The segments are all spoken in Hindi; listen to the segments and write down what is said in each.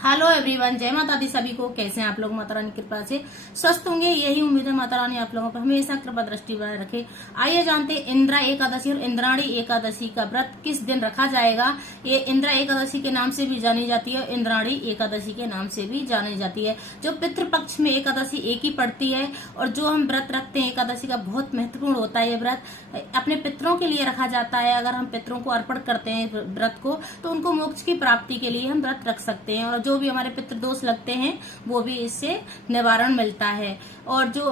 हेलो एवरीवन, जय माता दी सभी को। कैसे हैं आप लोग? माता रानी की कृपा से स्वस्थ होंगे, यही उम्मीद है। माता रानी आप लोगों पर हमेशा कृपा दृष्टि बनाए रखे। आइए जानते हैं इंदिरा एकादशी और इंद्राणी एकादशी का व्रत किस दिन रखा जाएगा। ये इंदिरा एकादशी के नाम से भी जानी जाती है, इंद्राणी एकादशी के नाम से भी जानी जाती है। जो पितृपक्ष में एकादशी एक ही पड़ती है और जो हम व्रत रखते हैं एकादशी का, बहुत महत्वपूर्ण होता है। ये व्रत अपने पितरों के लिए रखा जाता है। अगर हम पितरों को अर्पण करते हैं व्रत को, तो उनको मोक्ष की प्राप्ति के लिए हम व्रत रख सकते हैं। और जो भी हमारे पितृदोष लगते हैं वो भी इससे निवारण मिलता है। और जो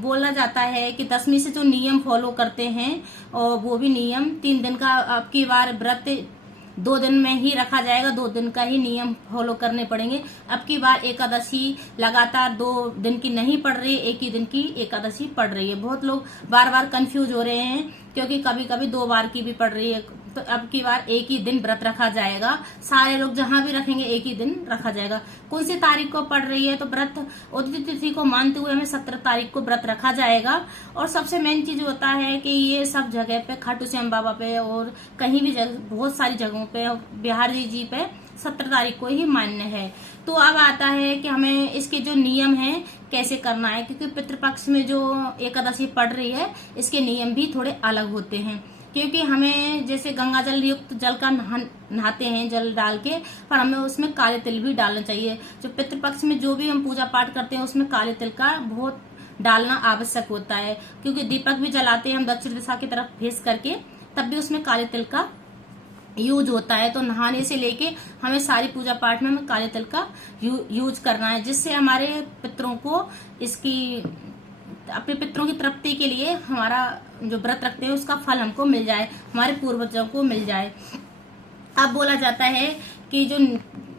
बोला जाता है कि 10वीं से जो नियम फॉलो करते हैं, और वो भी नियम 3 दिन का, अब की बार व्रत 2 दिन में ही रखा जाएगा, 2 दिन का ही नियम फॉलो करने पड़ेंगे। अब की बार एकादशी लगातार 2 दिन की नहीं पड़ रही, एक ही दिन की एकादशी पड़ रही है। बहुत लोग बार बार कंफ्यूज हो रहे हैं क्योंकि कभी कभी 2 बार की भी पड़ रही है। तो अब की बार एक ही दिन व्रत रखा जाएगा। सारे लोग जहां भी रखेंगे एक ही दिन रखा जाएगा। कौन सी तारीख को पड़ रही है? तो व्रत उदित तिथि को मानते हुए हमें 17 तारीख को व्रत रखा जाएगा। और सबसे मेन चीज होता है कि ये सब जगह पे, खाटू श्याम बाबा पे और कहीं भी बहुत सारी जगहों पे, बिहारी जी पे 17 तारीख को ही मान्य है। तो अब आता है कि हमें इसके जो नियम है कैसे करना है, क्योंकि पितृपक्ष में जो एकादशी पड़ रही है इसके नियम भी थोड़े अलग होते हैं। क्योंकि हमें जैसे गंगा जल युक्त जल का नहाते हैं जल डाल के, पर हमें उसमें काले तिल भी डालना चाहिए। जो पितृपक्ष में जो भी हम पूजा पाठ करते हैं उसमें काले तिल का बहुत डालना आवश्यक होता है। क्योंकि दीपक भी जलाते हैं हम दक्षिण दिशा की तरफ फेस करके, तब भी उसमें काले तिल का यूज होता है। तो नहाने से लेके हमें सारी पूजा पाठ में हमें काले तिल का यूज करना है, जिससे हमारे पितरों को अपने पितरों की तृप्ति के लिए हमारा जो व्रत रखते हैं उसका फल हमको मिल जाए, हमारे पूर्वजों को मिल जाए। अब बोला जाता है कि जो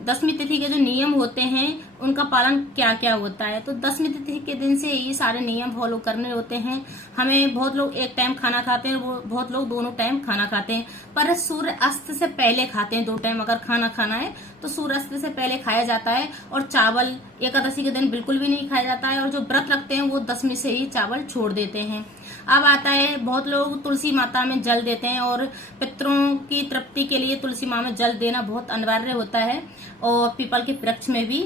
10वीं तिथि के जो नियम होते हैं उनका पालन क्या क्या होता है। तो 10वीं तिथि के दिन से ये सारे नियम फॉलो करने होते हैं हमें। बहुत लोग एक टाइम खाना खाते हैं, बहुत लोग दोनों टाइम खाना खाते हैं, पर सूर्य अस्त से पहले खाते हैं। 2 टाइम अगर खाना खाना है तो सूर्य अस्त से पहले खाया जाता है। और चावल एकादशी के दिन बिल्कुल भी नहीं खाया जाता है। और जो व्रत रखते हैं वो 10वीं से ही चावल छोड़ देते हैं। अब आता है, बहुत लोग तुलसी माता में जल देते हैं और पितरों की तृप्ति के लिए तुलसी माँ में जल देना बहुत अनिवार्य होता है। और पीपल के वृक्ष में भी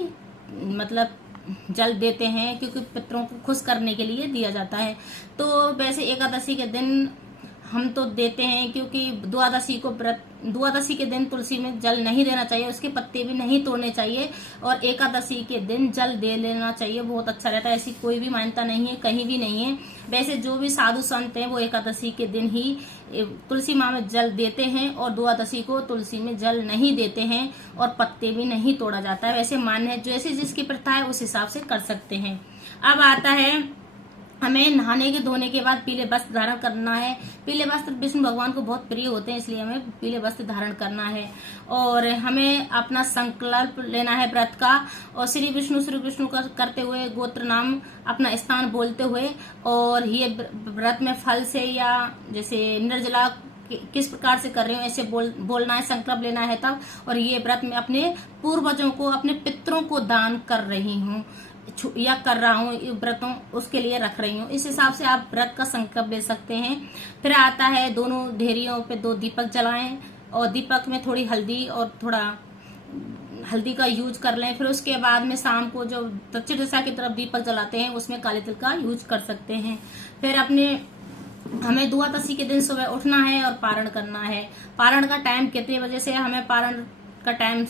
मतलब जल देते हैं, क्योंकि पितरों को खुश करने के लिए दिया जाता है। तो वैसे एकादशी के दिन हम तो देते हैं, क्योंकि द्वादशी के दिन तुलसी में जल नहीं देना चाहिए, उसके पत्ते भी नहीं तोड़ने चाहिए। और एकादशी के दिन जल दे लेना चाहिए, बहुत अच्छा रहता है। ऐसी कोई भी मान्यता नहीं है, कहीं भी नहीं है। वैसे जो भी साधु संत हैं वो एकादशी के दिन ही तुलसी माँ में जल देते हैं और द्वादशी को तुलसी में जल नहीं देते हैं और पत्ते भी नहीं तोड़ा जाता है। वैसे मान्य है, जैसे जिसकी प्रथा है उस हिसाब से कर सकते हैं। अब आता है, हमें नहाने के धोने के बाद पीले वस्त्र धारण करना है। पीले वस्त्र विष्णु भगवान को बहुत प्रिय होते हैं, इसलिए हमें पीले वस्त्र धारण करना है। और हमें अपना संकल्प लेना है व्रत का, और श्री विष्णु करते हुए गोत्र नाम अपना स्थान बोलते हुए, और ये व्रत में फल से या जैसे निर्जला किस प्रकार से कर रहे हो ऐसे बोलना है, संकल्प लेना है तब। और ये व्रत में अपने पूर्वजों को, अपने पितरों को दान कर रही हूँ या कर रहा हूँ, व्रतों उसके लिए रख रही हूँ, इस हिसाब से आप व्रत का संकल्प ले सकते हैं। फिर आता है, दोनों ढेरियों पे 2 दीपक जलाएं और दीपक में थोड़ी हल्दी और थोड़ा हल्दी का यूज कर लें। फिर उसके बाद में शाम को जो दक्षिण दिशा की तरफ दीपक जलाते हैं उसमें काले तिल का यूज कर सकते हैं। फिर हमें द्वादशी के दिन सुबह उठना है और पारण करना है। पारण का टाइम कितने बजे से हमें पारण का टाइम